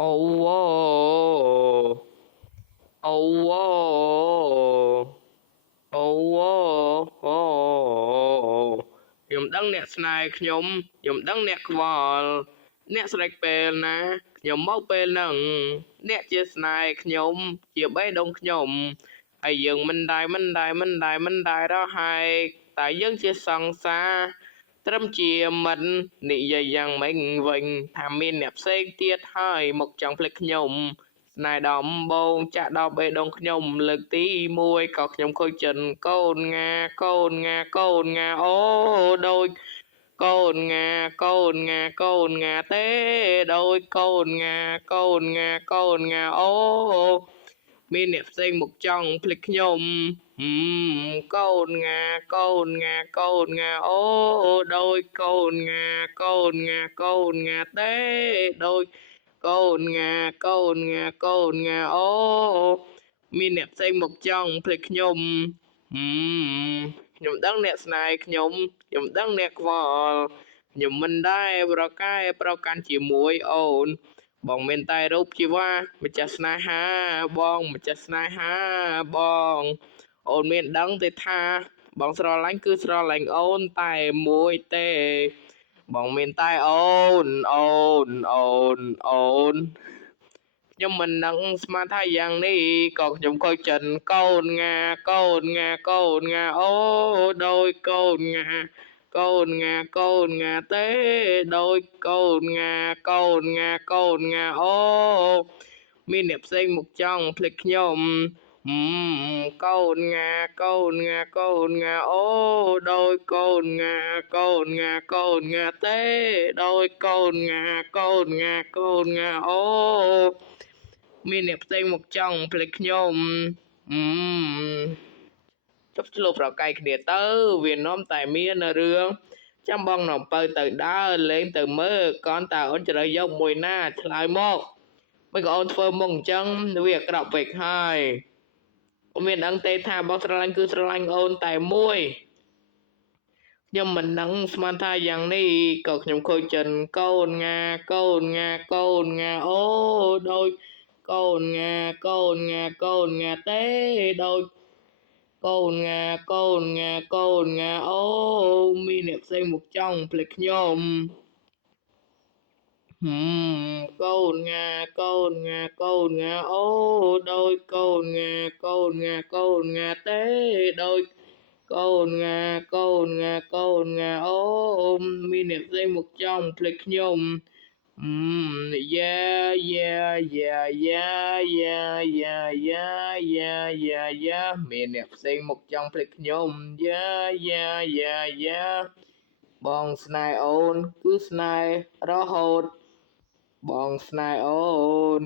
អូអូអូអូខ្ញុំដឹងអ្នកស្នេហ៍ខ្ញុំដឹងអ្នកខ្វល់អ្នកស្រេចពេលណាខ្ញុំមកពេលហ្នឹងអ្នកជាស្នេហ៍ខ្ញុំជាបេះដូងខ្ញុំហើយយើងមិនដែលរហែកតែយើងជាសង្សារត្រឹមជាមិត្តនិយាយយ៉ាងម៉េចវិញថាមានអ្នកផ្សេងទៀតហើយមកចង់ភ្លេចខ្ញុំស្នេហ៍ដំបងចាក់ដល់បេះដូងខ្ញុំលើកទី1ក៏ខ្ញុំខូចចិត្តកូនងាអូដូចកូនងាទេដូចកូនងាអូមានអ្នកផ្សេងមកចង់ភ្លេចខ្ញុំកូនងាអូដូចកូនងាទេដូចកូនងាអូមានអ្នកផ្សេងមកចង់ភ្លេចខ្ញុំហឹខ្ញុំដឹងអ្នកស្នេហ៍ខ្ញុំដឹងអ្នកខ្វល់ខ្ញុំមិនដែលប្រកាន់ជាមួយអូនបងមានតែរូបជីវ៉ាម្ចាស់ស្នេហាបងម្ចាស់ស្នេហាបងអូនមានដឹងទេថាបងស្រឡាញ់គឺស្រឡាញ់អូនតែមួយទេបងមានតែអូនខ្ញុំមិននឹងស្មានថាយ៉ាងនេះក៏ខ្ញុំខូចចិត្តកូនងាអូដូចកូនងាទេដូចកូនងាអូមានអ្នកផ្សេងមកចង់ភ្លេចខ្ញុំហឹកូនងាអូដូចកូនងាទេដូចកូនងាអូមានអ្នកផ្សេងមកចង់ភ្លេចខ្ញុំហឹចុះឆ្លោះប្រកែកគ្នាទៅវានាំតែមានរឿងចាំបងនាំពៅទៅដើរលេងទៅមើលកនតើអូនជ្រើសយកមួយណាឆ្លើយមកមិនក៏អូនធ្វើមកអញ្ចឹងវាអាក្រក់ពេកហើយអូនមានដឹងទេថាបងស្រឡាញ់គឺស្រឡាញ់អូនតែមួយខ្ញុំមិនដឹងស្មានថាយ៉ាងនេះក៏ខ្ញុំខូចចិត្តកូនងាអូដូចកូនងាទេដូចកូនងាអូមានអ្នកផ្សេងមកចង់ភ្លេចខ្ញុំហឹកូនងាអូដូចកូនងាទេដូចកូនងាអូមានអ្នកផ្សេងមកចង់ភ្លេចខ្ញុំហឹមយ៉ាមានអ្នកផ្សេងមកចង់ភ្លេចខ្ញុំយ៉ាបងស្នេហ៍អូនគឺស្នេហ៍រហូតបងស្នេហ៍អូន